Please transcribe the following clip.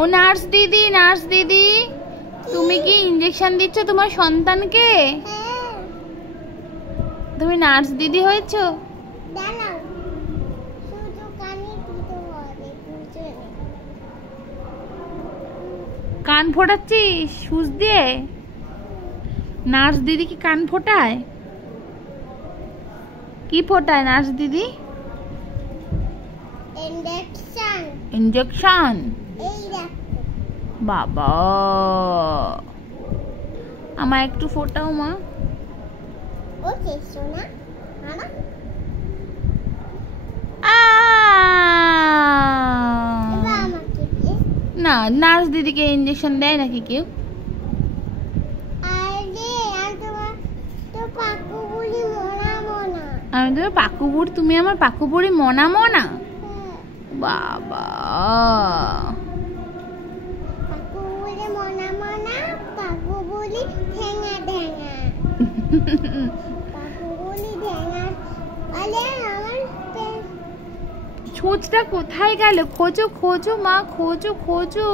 ও nurse দিদি তুমি কি ইনজেকশন দিচ্ছ তোমার সন্তানকে? তুমি নার্স দিদি হয়েছো? কান ফোটাচ্ছিস সুচ দিয়ে? নার্স দিদি কি কান ফোটায়? কি ফোটায় নার্স দিদি? ইনজেকশন। বাবা আমার একটু ফোটাও মা। না নার্স দিদিকে ইনজেকশন দেয় নাকি কেউ? আমি তো পাকু বুড়ি, তুমি আমার পাকু বুড়ি মনা মনা। বাবা ছুঁচটা কোথায় গেল? খোঁজো খোঁজো মা, খোঁজো খোঁজো।